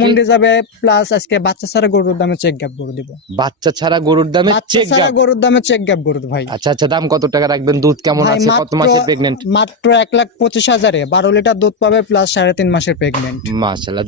মুন্ডি যাবে প্লাস আজকে বাচ্চা ছাড়া গরুর দামে চেক গ্যাপ গরু দিব। বাচ্চা ছাড়া গরুর দামে চেক গ্যাপ গরুর দামে চেক গ্যাপ গরু ভাই। আচ্ছা আচ্ছা দাম কত টাকা রাখবেন? দুধ কেমন আছে? কত মাসের প্রেগনেন্ট মাত্র এক লাখ পঁচিশ হাজারে। বারো লিটার দুধ পাবে প্লাস সাড়ে তিন মাসের প্রেগনেন্ট মাশাআল্লাহ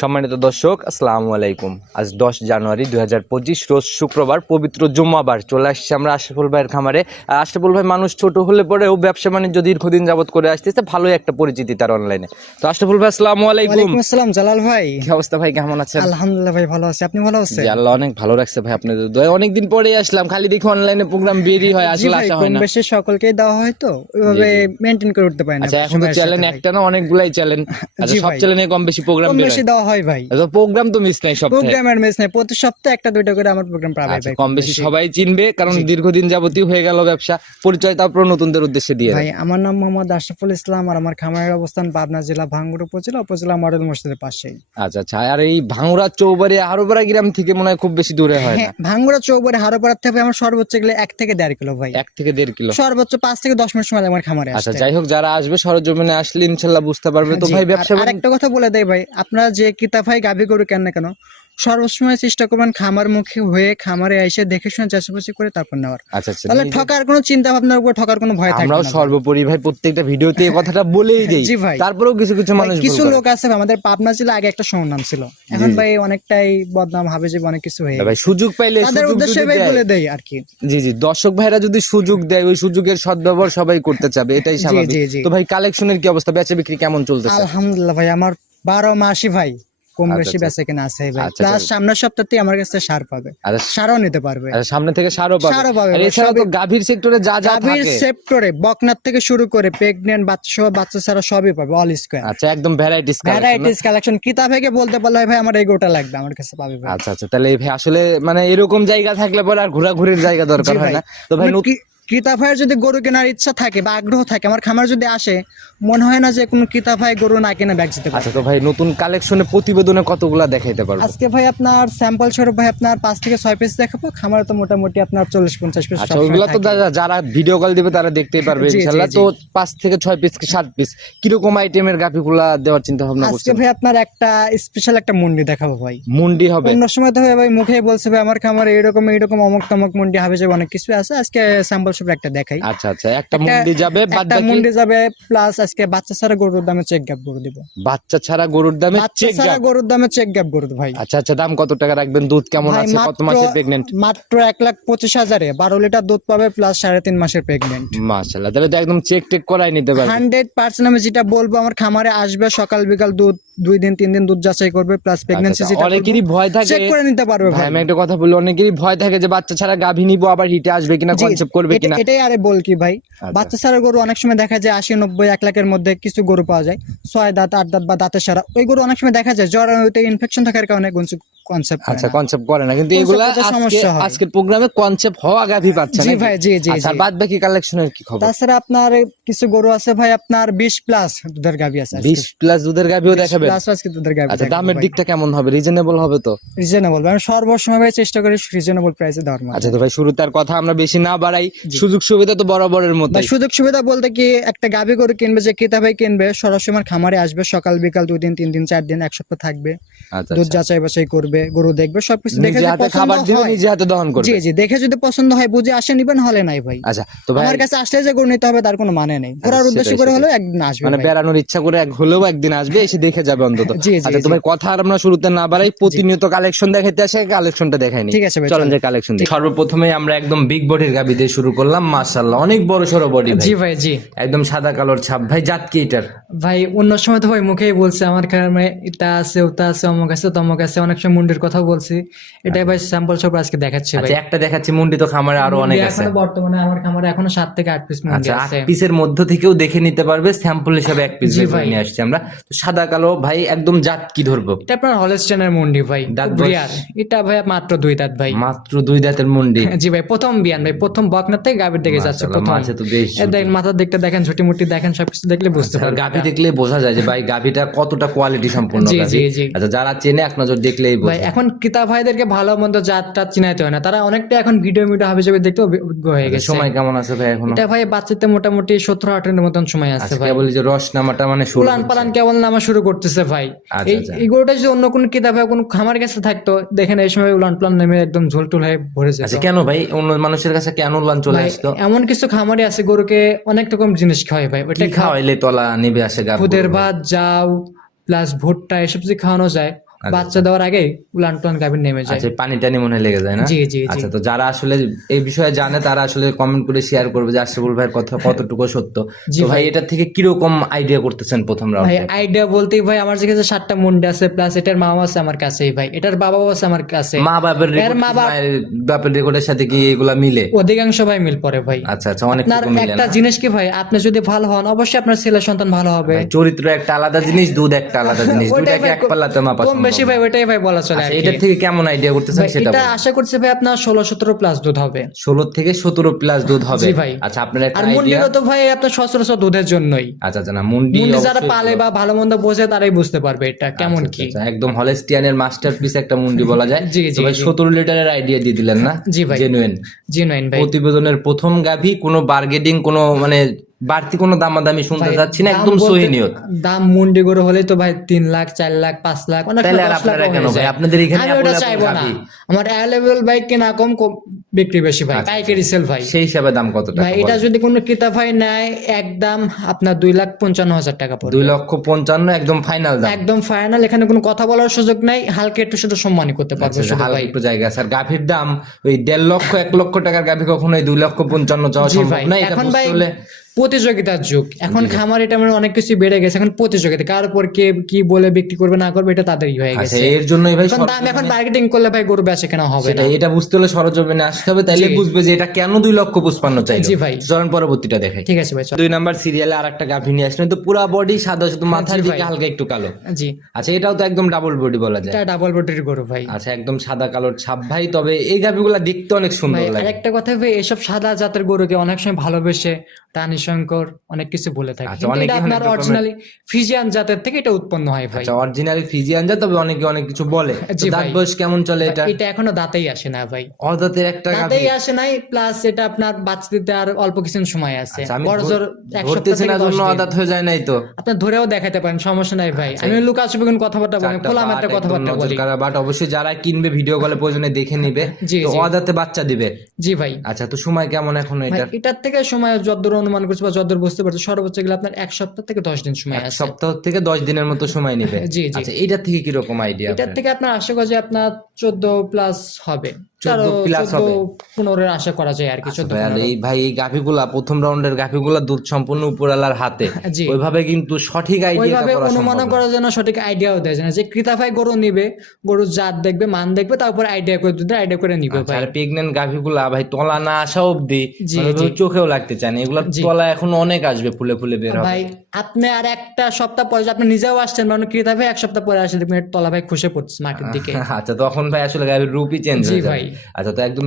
সম্মানিত দর্শক আসসালামু আলাইকুম। আজ দশ জানুয়ারি হাজার পঁচিশ রোজ শুক্রবার পবিত্র জুম্মাবার। চলে আসছে আমরা আশরাফুল ভাইয়ের খামারে। আশরাফুল ভাই মানুষ ছোট হলে পরেও ব্যবসা বাণিজ্য দীর্ঘদিন যাবত করে আসতেছে ভালোই একটা পরিচিতি তার অনলাইনে তো আশরাফুল ভাই আসসালামু আলাইকুম। আসসালাম জালাল ভাই। কি অবস্থা ভাই কেমন আছেন? আলহামদুলিল্লাহ ভাই ভালো আছি। আপনি ভালো আছেন? আল্লাহ অনেক ভালো রাখছে ভাই আপনাদের দোয়া। অনেকদিন পরে আসলাম খালি দেখি অনলাইনে প্রোগ্রাম বেরি হয় আসলে আসা হয় না। বেশি সকলকেই দেওয়া হয় তো ওইভাবে মেনটেন করে উঠতে পারি না আচ্ছা এখন তো চ্যানেল একটা না অনেকগুলাই চ্যানেল আচ্ছা সব। চ্যানেলে কম বেশি প্রোগ্রাম বের দেওয়া হয় ভাই। প্রোগ্রাম তো মিস নাই সপ্তাহে। প্রোগ্রামের মিস নেই। প্রতি সপ্তাহে একটা দুইটা করে আমার প্রোগ্রাম পাবে আচ্ছা, ভাই কম বেশি সবাই চিনবে কারণ দীর্ঘদিন যাবতীয় হয়ে গেল ব্যবসা। নতুনদের উদ্দেশ্যে দিয়ে ভাই আমার নাম মোহাম্মদ আশরাফুল ইসলাম আর আমার খামারের অবস্থান পাবনা জেলা ভাঙ্গুর উপজেলা উপজেলা মডেল মসজিদের পাশেই। আচ্ছা আচ্ছা আর এই ভাঙুরা চৌবাড়ি হারোপাড়া গ্রাম থেকে মনে হয় খুব বেশি দূরে হয় না? হ্যাঁ ভাঙ্গুরা চৌবাড়ি হারোপাড়ার থেকে আমার সর্বোচ্চ গেলে এক থেকে দেড় কিলো ভাই। এক থেকে দেড় কিলো? সর্বোচ্চ পাঁচ থেকে দশ মিনিট সময় আমার খামারে আচ্ছা যাই হোক যারা আসবে সরজমিনে আসলে ইনশাল্লাহ বুঝতে পারবে। তো ভাই ব্যবসা বাণিজ্য- আরেকটা কথা বলে দেয় ভাই আপনারা যে কিতাব ভাই গাভি গরু কেন না কেন? সর্বসময় চেষ্টা করবেন খামার মুখে হয়ে খামারে এসে দেখে শুনে চাষাবাসি করে তারপর নেওয়ার। আচ্ছা আচ্ছা তাহলে ঠকার কোনো চিন্তা ভাবনার উপর ঠকার কোনো ভয় আমরাও না। সর্বোপরি ভাই প্রত্যেকটা ভিডিওতে এই কথাটা বলেই দেই। জি ভাই। তারপরেও কিছু কিছু মানুষ কিছু লোক আছে আমাদের পাবনা ছিল আগে একটা সুনাম ছিল। এখন ভাই অনেকটাই বদনাম হবে যে অনেক কিছু হয়ে ভাই সুযোগ পাইলে তাদের উদ্দেশ্যে ভাই দেয়- বলে দেই আর কি। জি জি দর্শক ভাইরা যদি সুযোগ দেয় ওই সুযোগের সদ্ব্যবহার সবাই করতে চাবে এটাই স্বাভাবিক। তো ভাই কালেকশনের কি অবস্থা? বেচা বিক্রি কেমন চলতেছে? আলহামদুলিল্লাহ ভাই আমার বারো মাসি ভাই কম আচ্ছা, বেশি আচ্ছা। বেচা কেনা আছে ভাই। প্লাস আচ্ছা। সামনের সপ্তাহে আমার কাছে সার পাবে। সারও নিতে পারবে। সামনে থেকে সারও পাবে। সারও পাবে এছাড়া তো গাভীর সেক্টরে যা যা গাভীর সেক্টরে বকনার থেকে শুরু করে প্রেগনেন্ট বাচ্চা সহ বাচ্চা ছাড়া সবই পাবে অল স্কোয়ার আচ্ছা একদম ভ্যারাইটিস ভ্যারাইটিস কালেকশন কিতা থেকে বলতে পারলে ভাই আমার এই গোটা লাগবে আমার কাছে পাবে ভাই। আচ্ছা আচ্ছা তাহলে এই ভাই আসলে মানে এরকম জায়গা থাকলে পরে আর ঘোরাঘুরির জায়গা দরকার হয়। না। তো ভাই মানে ক্রেতা ভাইয়ের যদি গরু কেনার ইচ্ছা থাকে বা আগ্রহ থাকে আমার খামার যদি আসে মনে হয় না যে কোনো ক্রেতা ভাই গরু না কিনে ব্যাগ যেতে পারে আচ্ছা তো ভাই নতুন কালেকশনে প্রতিবেদনে কতগুলা দেখাইতে পারব? আজকে ভাই আপনার স্যাম্পল স্বরূপ ভাই আপনার পাঁচ থেকে ছয় পিস দেখাবো খামারে তো মোটামুটি আপনার চল্লিশ পঞ্চাশ পিস আচ্ছা ওগুলা তো যারা- যারা ভিডিও কল দিবে তারা দেখতেই পারবে ইনশাল্লাহ তো পাঁচ থেকে ছয় পিস কি সাত পিস কীরকম আইটেমের গাভিগুলা দেওয়ার চিন্তা ভাবনা আজকে ভাই আপনার একটা স্পেশাল একটা মুন্ডি দেখাবো ভাই। মুন্ডি হবে? অন্য সময় তো ভাই মুখে বলছে ভাই আমার খামারে এরকম এরকম অমুক তমক মুন্ডি হবে যে অনেক কিছু আছে। আজকে স্যাম্পল স্বরূপ একটা দেখাই। আচ্ছা আচ্ছা একটা মুন্ডি যাবে একটা মুন্ডি যাবে প্লাস আজকে বাচ্চা ছাড়া গরুর দামে চেক গ্যাপ গরু দিব। বাচ্চা ছাড়া গরুর দামে চেক ছাড়া গরুর দামে চেক গ্যাপ গরু ভাই। আচ্ছা আচ্ছা দাম কত টাকা রাখবেন? দুধ কেমন আছে? কত মাসের প্রেগনেন্ট মাত্র এক লাখ পঁচিশ হাজারে বারো লিটার দুধ পাবে প্লাস সাড়ে তিন মাসের প্রেগনেন্ট মাশাআল্লাহ তাহলে তো একদম চেক টেক করাই নিতে পারবে। হান্ড্রেড পার্সেন্ট আমি যেটা বলব আমার খামারে আসবে সকাল বিকাল দুধ দুই দিন তিন দিন দুধ যাচাই করবে প্লাস আচ্ছা, যেটা অনেকেরই ভয় থাকে চেক করে নিতে পারবে ভাই আমি একটা কথা বলি অনেকেরই ভয় থাকে যে বাচ্চা ছাড়া গাভী নিবো আবার হিটে আসবে কিনা কনসেপ্ট করবে কিনা এটাই আরে বল কি ভাই? আচ্ছা। বাচ্চা সারা গরু অনেক সময় দেখা যায় আশি নব্বই এক লাখের মধ্যে কিছু গরু পাওয়া যায়। ছয় দাঁত আট দাঁত বা দাঁতের সারা ওই গরু অনেক সময় দেখা যায় জ্বর ইনফেকশন থাকার কারণে কনসেপ্ট আচ্ছা কনসেপ্ট করে না। কিন্তু এগুলা সমস্যা হয়। আজকের প্রোগ্রামে কনসেপ্ট হওয়া গাভী পাচ্ছে জি ভাই, জি, জি, আচ্ছা বাদ বাকি কালেকশনের কি খবর? তাছাড়া আপনার কিছু গরু আছে ভাই আপনার বিশ প্লাস দুধের গাভি আছে বিশ প্লাস দুধের গাভীও দেখাবেন? প্লাস আজকে দুধের গাভি আচ্ছা দামের দিকটা কেমন হবে? রিজনেবল হবে তো? রিজনেবল আমি সর্বসময় চেষ্টা করি রিজনেবল প্রাইসে দেওয়ার আচ্ছা তো ভাই শুরুতে আর কথা আমরা বেশি না বাড়াই। সুযোগ সুবিধা তো বরাবরের মতো সুযোগ সুবিধা বলতে কি একটা গাভি গরু কিনবে যে ভাই কিনবে সরাসরি আমার খামারে আসবে সকাল বিকাল দুদিন তিন দিন চার দিন এক সপ্তাহ থাকবে দুধ যাচাই বাছাই করবে গরু দেখবে সবকিছু দেখে যদি খাবার দিবে নিজে হাতে দহন করবে। জি জি দেখে যদি পছন্দ হয় বুঝে আসে নিবেন হলে নাই ভাই। আচ্ছা তো ভাই আমার কাছে আসলে যে গরু নিতে হবে তার কোনো মানে নেই। ঘোরার উদ্দেশ্য করে। হলেও একদিন আসবে মানে বেড়ানোর ইচ্ছা করে এক হলেও একদিন আসবে এসে দেখে যাবে অন্তত। আচ্ছা তো ভাই কথা আর আমরা শুরুতে না বাড়াই প্রতিনিয়ত কালেকশন দেখাইতে আসে কালেকশনটা দেখাইনি ঠিক আছে ভাই, চলেন চলেন। যে কালেকশন সর্বপ্রথমে আমরা একদম বিগ বডির গাবি দিয়ে শুরু করলাম মাশাআল্লাহ অনেক বড় সরো বডি জি ভাই জি। একদম সাদা কালোর ছাপ। ভাই জাত কি এটার? ভাই অন্য সময় তো ভাই মুখেই বলছে আমার কারণে এটা আছে ওটা আছে অমুক আছে তমুক আছে অনেক সময় মুন্ডির কথাও বলছি। এটাই ভাই স্যাম্পল সব আজকে দেখাচ্ছি ভাই। আচ্ছা একটা দেখাচ্ছি মুন্ডি তো খামারে আরও অনেক আছে। এখনও বর্তমানে আমার খামারে এখনও সাত থেকে আট পিস মুন্ডি আচ্ছা আট পিসের মধ্য থেকেও দেখে নিতে পারবে স্যাম্পল হিসাবে এক পিস ভাই। নিয়ে আসছি আমরা। তো সাদা কালো ভাই একদম জাত কি ধরবো? এটা আপনার হলস্টেনের মুন্ডি ভাই দাঁত এটা ভাই মাত্র দুই দাঁত ভাই। মাত্র দুই দাঁতের মুন্ডি। জি ভাই প্রথম বিয়ান ভাই প্রথম বকনার থেকে গাভীর দিকে যাচ্ছে প্রথম। মাঝে তো বেশ এ দেখেন মাথার দিকটা দেখেন ঝুটি মুটি দেখেন সবকিছু দেখলে বুঝতে পারবেন। গাভি দেখলে বোঝা যায় যে ভাই গাভিটা কতটা কোয়ালিটি সম্পূর্ণ। জি, জি। আচ্ছা যারা চেনে এক নজর দেখলেই ভাই বোঝা ভাই এখন কিতাব ভাইদেরকে ভালো মন্দ জাত টাত চিনাইতে হয় না। তারা অনেকটা এখন ভিডিও মিডিও হবে হিসেবে দেখতে অভিজ্ঞ হয়ে গেছে। সময় কেমন আছে ভাই এখন? এটা ভাই বাচ্চাতে মোটামুটি সতেরো আঠারোর মতন সময় আছে ভাই। বলি যে রস নামাটা মানে শুরু উলান পালান কেবল নামা শুরু করতেছে ভাই। আচ্ছা, এই আচ্ছা। গরুটা যদি অন্য কোনো কিতাবে কোনো খামার কাছে থাকতো দেখেন এই সময় উলান পালান নেমে একদম ঝোলটুল হয়ে ভরে যেত। আচ্ছা কেন ভাই? অন্য মানুষের কাছে কেন উলান চলে আসতো? এমন কিছু খামারে আছে গরুকে অনেক রকম জিনিস খাওয়াই ভাই। ওটা খাওয়াইলে তলা নিবে আসে গা খুদের ভাত যাও প্লাস ভুট্টা এসব যদি খাওয়ানো যায় বাচ্চা দেওয়ার আগে উলান টুলান গাভীর নেমে যায়। আচ্ছা পানি টানি মনে লেগে যায় না? জি জি আচ্ছা তো যারা আসলে এই বিষয়ে জানে তারা আসলে কমেন্ট করে শেয়ার করবে যে আশরাফুল ভাইয়ের কথা কতটুকু সত্য। তো ভাই। এটা থেকে কীরকম আইডিয়া করতেছেন প্রথম ভাই আইডিয়া বলতেই ভাই আমার কাছে সাতটা মুন্ডা আছে প্লাস এটার মাও আছে আমার কাছেই ভাই। এটার বাবাও আছে আমার কাছে। মা বাপের এর মা বাপের রেকর্ডের সাথে কি এগুলা মিলে? অধিকাংশ ভাই মিল পড়ে ভাই। আচ্ছা আচ্ছা অনেক আপনার মিলে একটা জিনিস কি ভাই আপনি যদি ভালো হন অবশ্যই আপনার ছেলে সন্তান ভালো হবে। চরিত্র একটা আলাদা জিনিস দুধ একটা আলাদা জিনিস ভাই এক পাল্লাতে মাপা বেশি ভাই ওইটাই ভাই বলা চলে আচ্ছা, কি। এটার থেকে কেমন আইডিয়া করতেছেন সেটা এটা আশা করছি ভাই আপনার ষোলো সতেরো প্লাস দুধ হবে। ষোলো থেকে সতেরো প্লাস দুধ হবে। ভাই। আচ্ছা আপনার একটা আর মুন্ডিরও তো ভাই আপনার সচরাচর দুধের জন্যই। আচ্ছা আচ্ছা না মুন্ডি মুন্ডি যারা পালে বা ভালো মন্দ বোঝে তারাই বুঝতে পারবে এটা কেমন আচ্ছা, কি। আচ্ছা, একদম হলেস্টিয়ানের মাস্টারপিস একটা মুন্ডি বলা যায়। জি, জি, জি। সতেরো লিটারের আইডিয়া দিয়ে দিলেন না? জি ভাই। জেনুইন জি নাইন ভাই। প্রতিবেদনের প্রথম গাভী কোনো বার্গেটিং কোনো মানে বাড়তি কোনো দামাদামি শুনতে ভাই, যাচ্ছি না দাম একদম সহি নিয়ত। দাম মুন্ডি করে হলেই তো ভাই তিন লাখ চার লাখ পাঁচ লাখ অনেক তাহলে আর আপনারা কেন ভাই? আপনাদের এখানে আমি ওটা চাইব না। আমার অ্যাভেলেবল বাইক কেনা কম বিক্রি বেশি ভাই আচ্ছা, পাইকারি সেল ভাই। সেই হিসাবে দাম কত টাকা ভাই এটা যদি কোনো ক্রেতা ভাই নেয় একদম আপনার দুই লাখ পঞ্চান্ন হাজার টাকা পড়বে। দুই লক্ষ পঞ্চান্ন একদম ফাইনাল দাম। একদম ফাইনাল এখানে কোনো কথা বলার সুযোগ নাই হালকা একটু শুধু সম্মানই করতে পারবে আচ্ছা, হালকা একটু জায়গা আছে। আর গাভীর দাম ওই দেড় লক্ষ এক লক্ষ টাকার গাভী কখনোই দুই লক্ষ পঞ্চান্ন চাওয়া সম্ভব না এটা এখন বুঝতে ভাই হলে প্রতিযোগিতার যুগ। এখন খামার এটা মানে অনেক কিছু বেড়ে গেছে। এখন প্রতিযোগিতা কার উপর কে কি বলে বিক্রি করবে না করবে এটা তাদেরই হয়ে আচ্ছা গেছে। এর জন্যই ভাই দাম এখন মার্কেটিং করলে ভাই গরু বেচে কেনা হবে না। এটা বুঝতে হলে সরজমিনে আসতে হবে তাইলে বুঝবে যে এটা কেন দুই লক্ষ পুষ্পান্ন চাই জি ভাই। চলুন পরবর্তীটা দেখাই। ঠিক আছে ভাই দুই নাম্বার সিরিয়ালে আর একটা গাভী নিয়ে আসলেন তো পুরা বডি সাদা শুধু মাথার দিকে হালকা একটু কালো। জি। আচ্ছা এটাও তো একদম ডাবল বডি বলা যায়। এটা ডাবল বডির গরু ভাই। আচ্ছা একদম সাদা কালোর ছাপ ভাই তবে এই গাভীগুলা দেখতে অনেক সুন্দর লাগে। আরেকটা কথা ভাই এসব সাদা জাতের গরুকে অনেক সময় ভালোবেসে টানি শঙ্কর অনেক কিছু বলে থাকে। আচ্ছা, এটা আপনার অরিজিনালি ফিজিয়ান জাতের থেকে এটা উৎপন্ন হয় ভাই। আচ্ছা অরিজিনাল ফিজিয়ান যা তবে অনেকে অনেক কিছু বলে। দাঁত বয়স কেমন চলে এটা? এটা এখনও দাঁতেই আসে না ভাই। অদাতের একটা দাঁতেই আসে নাই প্লাস এটা আপনার বাচ্চা দিতে আর অল্প কিছু সময় আছে। আচ্ছা, বড় জোর এক সপ্তাহ জন্য। আদাত হয়ে যায় নাই তো। আপনার ধরেও দেখাতে পারেন সমস্যা নাই ভাই। আমি লুকা চুপে কোনো কথাবার্তা বলি আচ্ছা। খোলাম একটা কথাবার্তা বলি। বাট অবশ্যই যারা কিনবে ভিডিও কলে প্রয়োজনে দেখে নিবে। তো। অদাতে বাচ্চা দিবে। জি ভাই। আচ্ছা তো সময় কেমন এখন ভাই, এটার? থেকে সময় যদ্দূর অনুমান করছি বা যতদূর বুঝতে পারছি সর্বোচ্চ গেলে আপনার এক সপ্তাহ থেকে দশ দিন সময় এক আছে। সপ্তাহ থেকে দশ দিনের মতো সময় নেবে। জি, জি। আচ্ছা এটার থেকে কীরকম আইডিয়া এটার থেকে আপনার আশা করা যায় আপনার চোদ্দ প্লাস হবে। 14 plus চোদ্দ হবে। পনেরোর আশা করা যায় আর কি চোদ্দ এই ভাই এই গাভিগুলা প্রথম রাউন্ডের গাভিগুলা দুধ সম্পূর্ণ উপরালার হাতে। ওইভাবে কিন্তু সঠিক আইডিয়া অনুমান করার জন্য সঠিক আইডিয়াও দেয় না। যে ক্রেতা ভাই গরু নিবে গরুর জাত দেখবে মান দেখবে তারপর আইডিয়া করে দুধ আইডিয়া করে নিবে আচ্ছা, ভাই। আর প্রেগনেন্ট গাভিগুলা ভাই তলা না আসা অব্দি মানে চোখেও লাগতে চায় না। এগুলা তলা এখন অনেক আসবে ফুলে ফুলে বের হবে। ভাই আপনি আর একটা সপ্তাহ পরে আপনি নিজেও আসছেন মানে ক্রেতা ভাই এক সপ্তাহ পরে আসে দেখবেন তলা ভাই খুশে পড়ছে মাটির দিকে। আচ্ছা তখন ভাই আসলে গাভির রূপই চেঞ্জ হয়ে ভাই। আচ্ছা তো একদম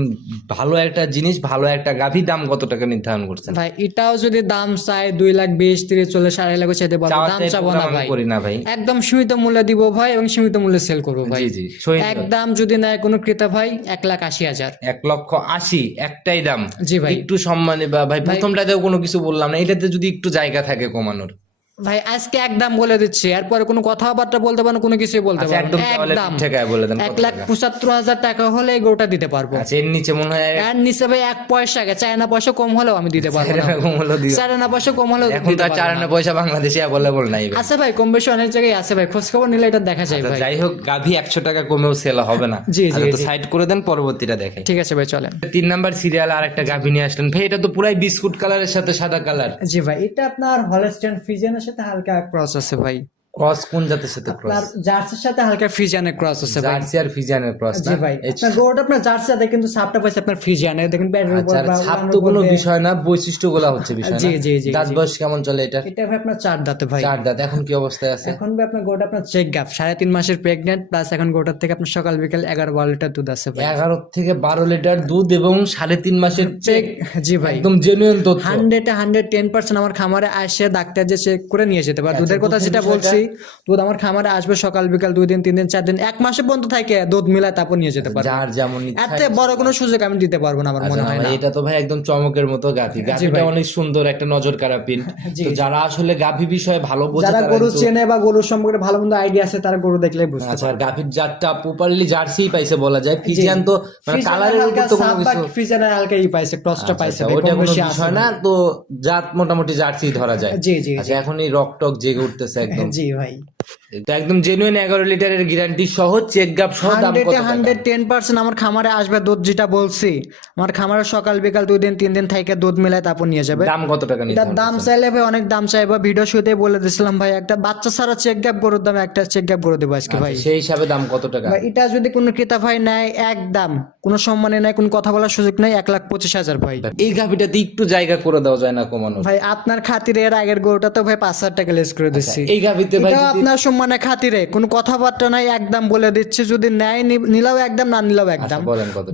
ভালো একটা জিনিস ভালো একটা গাভি দাম কত টাকা নির্ধারণ করছেন? ভাই এটাও যদি দাম চাই দুই লাখ বিশ তিরিশ চল্লিশ আড়াই লাখ চাইতে পারব। দাম চাবো না ভাই। করি না ভাই। একদম সীমিত মূল্যে দিব ভাই এবং সীমিত মূল্যে সেল করব ভাই। জি নিয়ত। একদম যদি নেয় কোনো ক্রেতা ভাই এক লাখ আশি হাজার। এক লক্ষ আশি একটাই দাম। জি ভাই। একটু সম্মানে বা ভাই প্রথমটাতেও কোনো কিছু বললাম না এটাতে যদি একটু জায়গা থাকে কমানোর। ভাই আজকে একদম বলে দিচ্ছি এরপরে কোনো কথাবার্তা বলতে পারব কোনো কিছুই বলতে আচ্ছা পারব একদম। তাহলে বলে দেন এক লাখ? পঁচাত্তর হাজার টাকা হলে গরুটা দিতে পারব আচ্ছা এর নিচে মনে হয় আর নিচে ভাই এক পয়সা গে চার আনা পয়সা কম হলেও আমি দিতে পারব না এরকম হলো দিও। চার আনা পয়সা কম হলেও এখন তো দিতে চার আনা না। পয়সা বাংলাদেশে অ্যাভেলেবল নাই। আছে ভাই কম বেশি অনেক জায়গায় আছে ভাই খোঁজ খবর নিলে এটা দেখা যায় আচ্ছা, ভাই যাই হোক গাভি একশো টাকা কমেও সেল হবে না জি, জি, আচ্ছা, তো সাইড করে দেন পরবর্তীটা দেখে ঠিক আছে ভাই চলেন তিন নাম্বার সিরিয়াল আর একটা গাভি নিয়ে আসলেন ভাই এটা তো পুরাই বিস্কুট কালারের সাথে সাদা কালার জি ভাই এটা আপনার হলস্টেন ফিজিয়ানের সাথে হালকা ক্রস আছে ভাই। ক্রস কোন জাতের সাথে ক্রস? জার্সির সাথে হালকা ফিজিয়ানের ক্রস আছে ভাই। জার্সি আর ফিজানের ক্রস জি ভাই আপনার গরুটা আপনার জার্সি সাথে কিন্তু সাপটা পাইছে আপনার ফিজিয়ানের। দেখেন ব্যাটের উপর আচ্ছা ছাপ তো কোনো বিষয় না বৈশিষ্ট্যগুলা হচ্ছে বিষয় জি, জি, জি, দাঁত বয়স কেমন চলে এটা? এটা ভাই আপনার চার দাঁতে ভাই। চার দাঁত এখন কি অবস্থায় আছে? এখন ভাই আপনার গোটা আপনার চেক গ্যাপ সাড়ে তিন মাসের প্রেগনেন্ট প্লাস এখন গোটার থেকে আপনার সকাল বিকেল এগারো বারো লিটার দুধ আছে ভাই। এগারো থেকে বারো লিটার দুধ এবং সাড়ে তিন মাসের চেক জি ভাই। একদম জেনুইন তথ্য। হান্ড্রেড হান্ড্রেড টেন পার্সেন্ট আমার খামারে আসে ডাক্তার যে চেক করে নিয়ে যেতে পারে। দুধের কথা যেটা বিষয়টা- দুধ আমার খামারে আসবে সকাল বিকাল দুই দিন তিন দিন চার দিন এক মাসে পর্যন্ত থাকে দুধ মিলায় তারপর নিয়ে যেতে পারবে। যার যেমন এত বড় কোনো সুযোগ আমি দিতে পারব না আমার মনে হয় আচ্ছা, না। এটা তো ভাই একদম চমকের মতো গাভি গাভিটা অনেক সুন্দর একটা নজর কাড়া পিন তো যারা আসলে গাভি বিষয়ে ভালো বোঝে যারা তারা গরু চেনে বা গরুর সম্পর্কে ভালো মন্দ আইডিয়া আছে তারা গরু দেখলেই বুঝতে আচ্ছা আর গাভির জাতটা প্রপারলি জার্সি পাইছে বলা যায়। ফিজিয়ান তো মানে কালারের উপর তো কোনো কিছু ফ্রিজের হালকা ই পাইছে ক্রসটা পাইছে আচ্ছা, ওটা কোনো বিষয় না। তো জাত মোটামুটি জার্সি ধরা যায়। জি জি আচ্ছা এখন এই রক টক জেগে উঠতেছে একদম। জি। ভাই। তো একদম জেনুইন এগারো লিটারের গ্যারান্টি সহ চেক গাপ সহ দাম কত? হান্ড্রেড টেন পার্সেন্ট আমার খামারে আসবে দুধ যেটা বলছি। আমার খামারে সকাল বিকাল দুই দিন তিন দিন থেকে দুধ মিলায় তারপর নিয়ে যাবে। দাম কত টাকা নিতে এটার দাম চাইলে ভাই অনেক দাম চাইব। ভিডিও শুতে বলে দিছিলাম ভাই একটা বাচ্চা ছাড়া চেক গ্যাপ গরুর দাম একটা চেক গ্যাপ করে দেবো আজকে ভাই। সেই হিসাবে দাম কত টাকা? ভাই এটা যদি কোনো ক্রেতা ভাই নেয় একদম কোনো সম্মানে নেয় কোনো কথা বলার সুযোগ নেই এক লাখ পঁচিশ হাজার ভাই। এই গাভিটাতে একটু জায়গা করে দেওয়া যায় না কমানো ভাই আপনার খাতিরে এর আগের গরুটা তো ভাই পাঁচ হাজার টাকা লেস করে দিচ্ছি এই গাভিতে ভাই এটাও আপনার সম্মানে খাতিরে কোনো কথাবার্তা নাই একদম বলে দিচ্ছি যদি নেয় নিলেও একদম না নিলেও একদম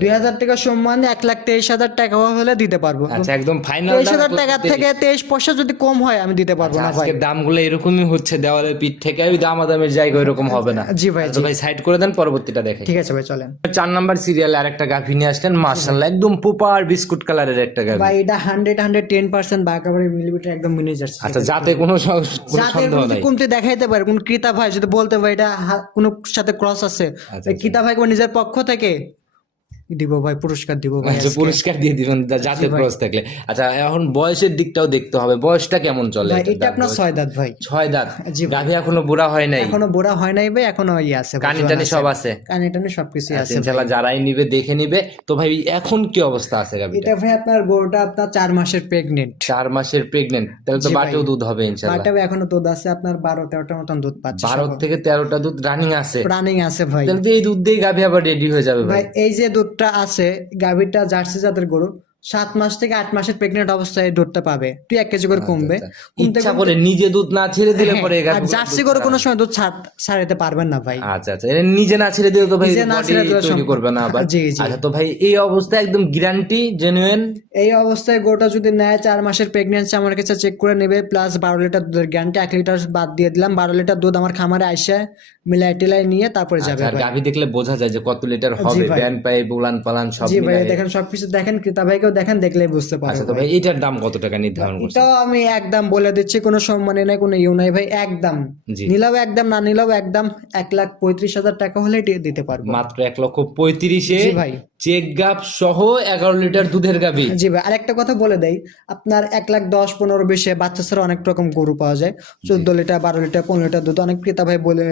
দুই হাজার টাকা সম্মানে এক লাখ তেইশ হাজার টাকা হলে দিতে পারব। আচ্ছা একদম ফাইনাল তেইশ হাজার টাকা থেকে তেইশ পয়সা যদি কম হয় আমি দিতে পারব না ভাই। দামগুলো এরকমই হচ্ছে দেওয়ালের পিঠ থেকে ওই দামাদামের জায়গা এরকম হবে না। জি ভাই ভাই সাইড করে দেন পরবর্তীটা দেখে ঠিক আছে ভাই চলেন। চার নাম্বার সিরিয়ালে আরেকটা গাভি নিয়ে আসলেন মার্শাল্লাহ একদম পোপার বিস্কুট কালারের একটা গাভি। ভাই এটা হান্ড্রেড হান্ড্রেড টেন পার্সেন্ট বাঁকাবাড়ি মিলিমিটার একদম মিনি জার্সি আচ্ছা যাতে কোনো সন্দেহ নাই। কমতি দেখাইতে পারে। কোন ক্রেতা ভাই যদি বলতে ভাই এটা কোন সাথে ক্রস আছে কৃতা ওই ক্রেতা ভাই নিজের পক্ষ থেকে দিব ভাই পুরস্কার দিব ভাই আচ্ছা পুরস্কার দিয়ে দিবেন যাতে ক্রস থাকলে। আচ্ছা এখন বয়সের দিকটাও দেখতে হবে। বয়সটা কেমন চলে এটা আপনার ছয় দাঁত ভাই। ছয় দাঁত। গাভি এখনও বুড়া হয় নাই? এখনও বুড়া হয় নাই ভাই এখনও ইয়ে আছে কানি টানি সব আছে? কানি টানি সবকিছু আছে ইনশাল্লাহ যারাই নিবে দেখে নিবে। তো ভাই এখন কি অবস্থা আছে গাভিটা এটা ভাই আপনার গরুটা আপনার চার মাসের প্রেগনেন্ট চার মাসের প্রেগনেন্ট তাহলে তো বাটেও দুধ হবে ইনশাল্লাহ বাটাও এখনও দুধ আছে আপনার বারো তেরোটার মতন দুধ পাচ্ছে বারো থেকে তেরোটা দুধ রানিং আছে। রানিং আছে ভাই। তাহলে এই দুধ দিয়ে গাভি আবার রেডি হয়ে যাবে ভাই ভাই। এই যে দুধটা আছে গাভীরটা জার্সি জাতের গরু সাত মাস থেকে আট মাসের প্রেগনেন্ট অবস্থায় দুধটা পাবে। তুই এক কেজি করে কমবে। আচ্ছা, ইচ্ছা করে নিজে দুধ না ছেড়ে দিলে পরে হ্যাঁ, আর জার্সি গরু কোনো সময় দুধ ছাড়- ছাড়াতে পারবেন না ভাই। আচ্ছা আচ্ছা। নিজে না ছেড়ে দিলে তো ভাই না তৈরি করবে না আবার। জি, জি। আচ্ছা তো ভাই এই অবস্থায় একদম গ্যারান্টি জেনুইন এই অবস্থায় গরুটা যদি নেয় চার মাসের প্রেগনেন্সি আমার কাছে চেক করে নেবে প্লাস বারো লিটার দুধের গ্যারান্টি এক লিটার বাদ দিয়ে দিলাম। বারো লিটার দুধ আমার খামারে আইসা মিলাই টিলাই নিয়ে তারপরে যাবে আর গাভি দেখলে বোঝা যায় যে কত লিটার হবে ব্যান পাই বুলান পালান সব জি ভাই মিলায়ে। দেখেন সবকিছু দেখেন ক্রেতা ভাইকেও দেখেন দেখলেই বুঝতে পারবে আচ্ছা তো ভাই। এটার দাম কত টাকা নির্ধারণ করছে এটাও আমি একদম বলে দিচ্ছি কোনো সম্মানে নাই কোনো ইউ নাই ভাই একদম। নিলেও একদম না নিলেও একদম এক লাখ পঁয়ত্রিশ হাজার টাকা হলে দিতে পারব। মাত্র এক লক্ষ পঁয়ত্রিশে জি ভাই। চেক গাপ সহ এগারো লিটার দুধের গাভি। জি ভাই আরেকটা কথা বলে দেই আপনার এক লাখ দশ পনেরো বিশে বাচ্চা ছাড়া অনেক রকম গরু পাওয়া যায় চোদ্দ লিটার বারো লিটার পনেরো লিটার দুধ অনেক ক্রেতা ভাই বলে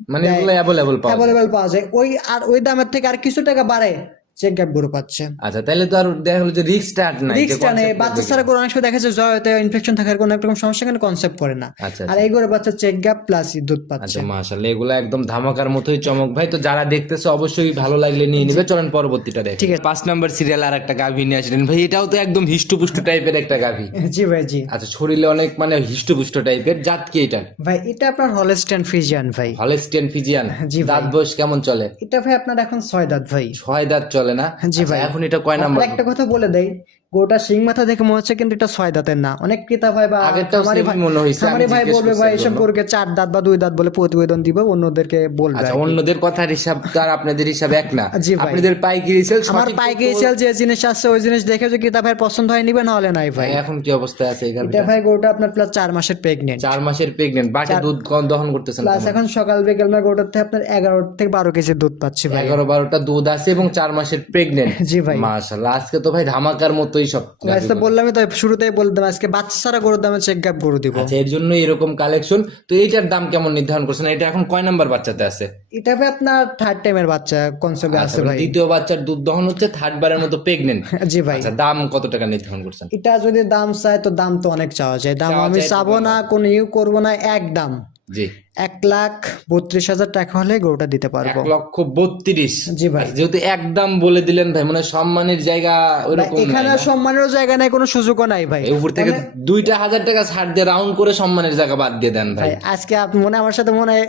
মানে এগুলো অ্যাভেলেবল পাওয়া যায়। অ্যাভেলেবেল পাওয়া যায়। ওই আর ওই দামের থেকে আর কিছু টাকা বাড়ে? চেক গ্যাপ গরু পাচ্ছে। আচ্ছা তাহলে তো আর দেখা গেলো যে রিস্কটা আর নাই রিক্সটা নেই। বাচ্চা ছাড়া গরু অনেক সময় দেখা যায় জ্বরতে ইনফেকশন থাকার কোনো রকম সমস্যা কিন্তু কনসেপ্ট করে না। আচ্ছা আর এই গরু বাচ্চা চেক গ্যাপ প্লাস দুধ পাচ্ছে। আচ্ছা মাশাআল্লাহ এগুলো একদম ধামাকার মতোই চমক। ভাই তো যারা দেখতেছে অবশ্যই ভালো লাগলে নিয়ে নিবে। চলেন পরবর্তীটা দেখে ঠিক আছে। পাঁচ নাম্বার সিরিয়াল আর একটা গাভি নিয়ে আসলেন। ভাই এটাও তো একদম হিষ্টপুষ্ট টাইপের একটা গাভি। জি ভাই জি। আচ্ছা শরীরে অনেক মানে হিষ্টপুষ্ট টাইপের। জাত কি এটা? ভাই এটা আপনার হলস্টেন ফ্রিজিয়ান ভাই। Holstein Friesian ji. দাঁত বয়স কেমন চলে? এটা ভাই আপনার এখন ছয় দাঁত ভাই। ছয় দাঁত চলে। না? জি আচ্ছা, ভাই। এখন এটা কয় নাম্বার একটা কথা বলে দেই। গোটা সিং মাথা দেখে মনে হচ্ছে কিন্তু এটা ছয় দাঁতের না। অনেক ক্রেতা ভাই বা খামারি ভাই মনে ভাই বলবে ভাই এসব জন্য। চার দাঁত বা দুই দাঁত বলে প্রতিবেদন দিবে অন্যদেরকে বলবে আচ্ছা অন্যদের কথার হিসাব আর আপনাদের হিসাব এক না। জি ভাই। আপনাদের পাইকারি সেল আমার পাইকারি সেল যে জিনিস আছে ওই জিনিস দেখে যে ক্রেতা ভাই পছন্দ হয় নিবে নাহলে নাই ভাই। এখন কি অবস্থায় আছে এই? এটা ভাই গোটা আপনার প্লাস চার মাসের প্রেগনেন্ট চার মাসের প্রেগনেন্ট বাকি দুধ দহন করতেছেন প্লাস এখন সকাল বিকেল না গরুটার থেকে আপনার এগারো থেকে বারো কেজি দুধ পাচ্ছি ভাই। এগারো বারোটা দুধ আছে এবং চার মাসের প্রেগনেন্ট জি ভাই। মাশাল্লাহ আজকে তো ভাই ধামাকার মতোই সব আজকে বললামই তো শুরুতেই বলতাম আজকে বাচ্চা ছাড়া গরুর দামে চেক গ্যাপ গরু দিব। আচ্ছা এর জন্য এরকম কালেকশন তো এইটার দাম কেমন নির্ধারণ করছেন? এটা এখন কয় নাম্বার বাচ্চাতে আছে? এটা ভাই আপনার থার্ড টাইমের বাচ্চা কনসেপ্টে আছে ভাই? দ্বিতীয় বাচ্চার দুধ দহন হচ্ছে থার্ড বারের মতো প্রেগনেন্ট জি ভাই। আচ্ছা দাম কত টাকা নির্ধারণ করছেন? এটা যদি দাম চাই তো দাম তো অনেক চাওয়া যায়। দাম আমি চাবো না কোনো ইউ করব না এক দাম। জি। এক লাখ বত্রিশ হাজার টাকা হলে গরুটা দিতে এক পারব। লক্ষ বত্রিশ। জি ভাই। যেহেতু একদম বলে দিলেন ভাই মানে সম্মানের জায়গা ভাই, ওইরকম এখানে সম্মানেরও জায়গা নাই কোনো সুযোগও নাই ভাই। উপর থেকে দুইটা হাজার টাকা ছাড় দিয়ে রাউন্ড করে সম্মানের জায়গা বাদ দিয়ে দেন ভাই। আজকে আপনি মনে হয় আমার সাথে মনে হয়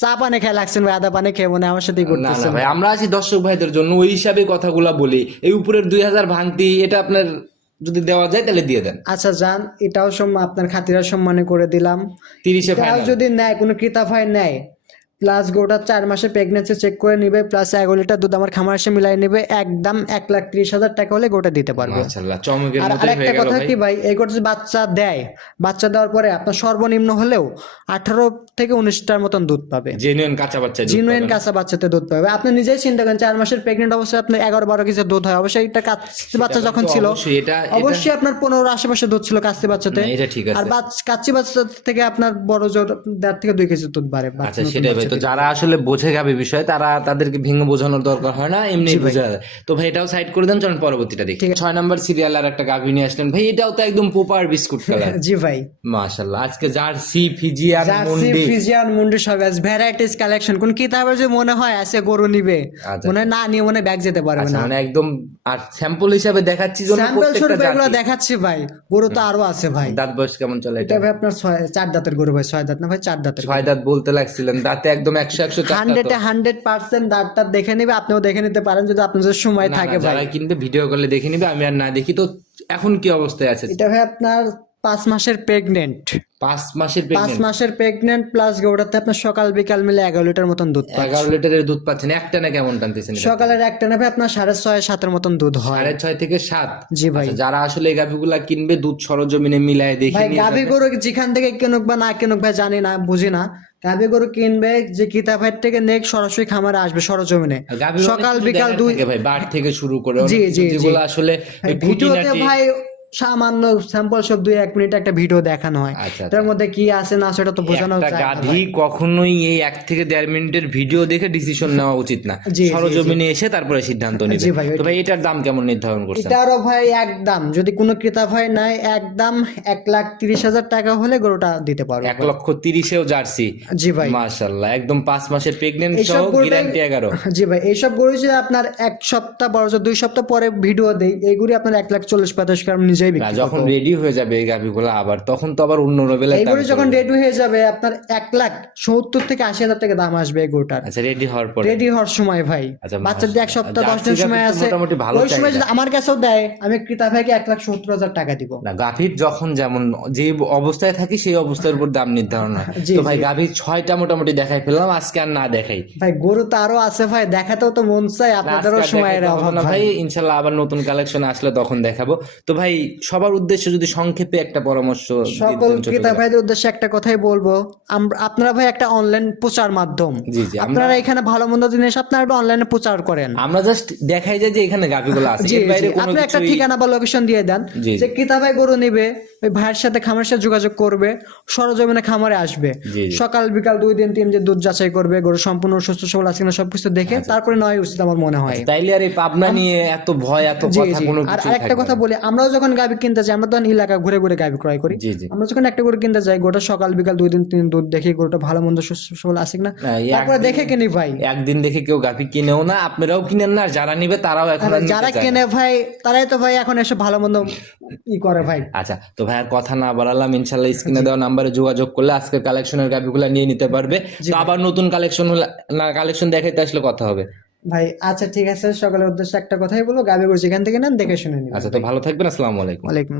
চা পানি খেয়ে লাগছেন ভাই আদা পানি খেয়ে মনে আমার সাথেই না করতেছেন। ভাই আমরা আছি দর্শক ভাইদের জন্য ওই হিসাবে কথাগুলা বলি। এই উপরের দুই হাজার ভাঙতি এটা আপনার যদি দেওয়া যায় তাহলে দিয়ে দেন। আচ্ছা যান এটাও আপনার খাতিরা সম্মানে করে দিলাম। তিরিশে যদি নেয় কোনো ক্রেতা ভাই নেয় প্লাস গোটা চার মাসে প্রেগনেন্সি চেক করে নিবে প্লাস এগারো লিটার দুধ আমার খামার এসে মিলাই নেবে একদম এক লাখ ত্রিশ হাজার টাকা হলে গোটা দিতে পারবে। আর আরেকটা কথা কি ভাই এই গোটা বাচ্চা দেয় বাচ্চা দেওয়ার পরে আপনার সর্বনিম্ন হলেও আঠারো থেকে উনিশটার মতন দুধ পাবে। জেনুইন কাঁচা বাচ্চা জিনুইন। কাঁচা বাচ্চাতে দুধ পাবে। আপনি নিজেই চিন্তা করেন চার মাসের প্রেগনেন্ট অবস্থায় আপনার এগারো বারো কেজি দুধ হয়। অবশ্যই এটা কাচ্চি বাচ্চা যখন ছিল অবশ্যই আপনার পনেরো আশেপাশে দুধ ছিল কাচ্চি বাচ্চাতে। আর কাচ্চি বাচ্চা থেকে আপনার বড় জোর দেড় থেকে দুই কেজি দুধ বাড়ে আচ্ছা সেটাই তো যারা আসলে বোঝে গাবে বিষয় তারা তাদেরকে ভেঙে বোঝানোর দরকার হয় না এমনি বোঝা যায়। তো ভাই এটাও সাইড করে দেন চলেন পরবর্তীটা দেখি। ছয় নাম্বার সিরিয়াল আর একটা গাভি নিয়ে আসলেন। ভাই এটাও তো একদম পোপার বিস্কুট কালার জি ভাই। মাশাল্লাহ আজকে জার্সি ফিজিয়ান জার্সি ফিজিয়ান মুন্ডি সব আছে। ভ্যারাইটিস কালেকশন কোন কিতাবে যে মনে হয় আছে গরু নিবে? আচ্ছা। মনে না নিয়ে মনে ব্যাগ যেতে পারবে আচ্ছা না। মানে একদম আর স্যাম্পল হিসাবে দেখাচ্ছি জন্য স্যাম্পল স্বরূপ এগুলো দেখাচ্ছি ভাই। গরু তো আরও আছে ভাই। দাঁত বয়স কেমন চলে এটা এটা? ভাই আপনার ছয় চার দাঁতের গরু ভাই ছয় দাঁত না ভাই চার দাঁতের ছয় দাঁত বলতে লাগছিলেন দাঁতে একদম একশো একশো হান্ড্রেডে হান্ড্রেড পার্সেন্ট দাঁতটা দেখে নিবে আপনিও দেখে নিতে পারেন যদি আপনাদের সময় থাকে না, ভাই। কিনবে ভিডিও দেখে নিবে আমি আর না দেখি। তো এখন কি অবস্থায় আছে? এটা ভাই আপনার পাঁচ মাসের প্রেগনেন্ট পাঁচ মাসের পাঁচ মাসের প্রেগনেন্ট প্লাস আপনার সকাল বিকাল মিলে এগারো লিটার মতন দুধ এগারো লিটারের দুধ পাচ্ছেন। একটা না কেমন টানতেছেন সকালের একটা নেবে আপনার সাড়ে ছয় সাতের মতন দুধ হয়। সাড়ে ছয় থেকে সাত? জি ভাই। আচ্ছা, যারা আসলে এই গাভিগুলা কিনবে দুধ সরজমিনে মিলায় দেখে গাভী গরু যেখান থেকে কিনুক বা না কিনুক ভাই জানি না বুঝি না। গাভী গরু কিনবে যে কিতাব হাট থেকে নেক সরাসরি খামারে আসবে সরজমিনে সকাল বিকাল দুই ভাই বাট থেকে শুরু করে জি, জি। যেগুলো আসলে ভাই, সামান্য স্যাম্পল সব দুই এক মিনিট একটা ভিডিও দেখানো হয়। আচ্ছা, তার মধ্যে কি আছে না সেটা তো বোঝানো যায় গাধি কখনোই এই এক থেকে দেড় মিনিটের ভিডিও দেখে ডিসিশন নেওয়া উচিত না। সরজমিনে এসে তারপরে সিদ্ধান্ত নেবে। তো ভাই এটার দাম কেমন নির্ধারণ করছেন? এটারও ভাই একদম যদি কোনো ক্রেতা ভাই নাই একদম এক লাখ তিরিশ হাজার টাকা হলে গরুটা দিতে পারব এক লক্ষ তিরিশেও জার্সি। জি ভাই। মাশাল্লাহ একদম পাঁচ মাসের প্রেগনেন্ট এইসব সহ গ্যারান্টি এগারো। জি ভাই এইসব গরু যে আপনার এক সপ্তাহ বড় দুই সপ্তাহ পরে ভিডিও দেই এইগুলি আপনার এক লাখ চল্লিশ পঞ্চাশ গ্রাম নিজেই বিক্রি যখন রেডি হয়ে যাবে এই গাভিগুলো আবার তখন তো আবার অন্য লেভেলের দাম এইগুলি যখন রেডি হয়ে যাবে আপনার এক লাখ সত্তর থেকে আশি হাজার টাকা দাম আসবে আচ্ছা রেডি হওয়ার পরে। রেডি হওয়ার সময় ভাই। আচ্ছা, যে এক সপ্তাহ দশ দিন সময় আছে। মোটামুটি ভালো ওই সময় যদি আমার কাছেও দেয় আমি ক্রেতা ভাইকে এক লাখ সত্তর হাজার টাকা দিব। না গাভীর যখন যেমন যে অবস্থায় থাকি সেই অবস্থার উপর দাম নির্ধারণ হয়। তো ভাই গাভীর ছয়টা মোটামুটি দেখাই ফেললাম আজকে আর না দেখাই। ভাই গরু তো আরও আছে ভাই দেখাতেও তো মন চাই আপনাদেরও সময়ের অভাব ভাই। ইনশাল্লাহ আবার নতুন কালেকশন আসলে তখন দেখাবো। তো ভাই সবার উদ্দেশ্যে যদি সংক্ষেপে একটা পরামর্শ সকল ক্রেতা ভাইদের উদ্দেশ্যে একটা কথাই বলব। আপনারা ভাই একটা অনলাইন প্রচার মাধ্যম। আপনারা এখানে ভালো মন্দ জিনিস আপনারা অনলাইনে প্রচার করেন। আমরা জাস্ট দেখাই যায় যে এখানে গাভীগুলো আছে। আপনি একটা ঠিকানা বা লোকেশন দিয়ে দেন। যে ক্রেতা ভাই গরু নিবে ওই ভাইয়ের সাথে খামারের সাথে যোগাযোগ করবে সরজমিনে খামারে আসবে। সকাল বিকাল দুই দিন তিন দিন দুধ যাচাই করবে গরু সম্পূর্ণ সুস্থ সবল আছে কিনা সবকিছু দেখে আচ্ছা। তারপরে নয় উচিত আমার মনে হয়। তাইলে আর এই পাবনা নিয়ে এত ভয় এত কথা কোনো আর আরেকটা কথা বলি আমরাও যখন গাভি কিনতে যাই আমরা তখন এলাকা ঘুরে ঘুরে গাভি ক্রয় করি। আমরা যখন একটা গরু কিনতে যাই গোটা সকাল বিকাল দুই দিন তিন দুধ দেখি গরুটা ভালো মন্দ সুস্থ আছে না, তারপরে দেখে কিনি ভাই। একদিন দেখে কেউ গাভী কিনেও না আপনারাও কিনেন না যারা নিবে তারাও এখন যারা। কেনে ভাই তারাই তো ভাই এখন এসে ভালো মন্দ ই করে ভাই। আচ্ছা তো ভাই আর কথা না বাড়ালাম ইনশাল্লাহ স্ক্রিনে দেওয়া নাম্বারে যোগাযোগ করলে আজকের কালেকশনের গাভিগুলো নিয়ে নিতে পারবে। তো আবার নতুন কালেকশন না কালেকশন দেখাইতে আসলে কথা হবে। ভাই আচ্ছা ঠিক আছে সকালের উদ্দেশ্যে একটা কথাই বলব গাবি গরু যেখান থেকে নেন দেখে শুনে নিন আচ্ছা তো ভালো থাকবেন আসসালামু আলাইকুম। ওয়ালাইকুম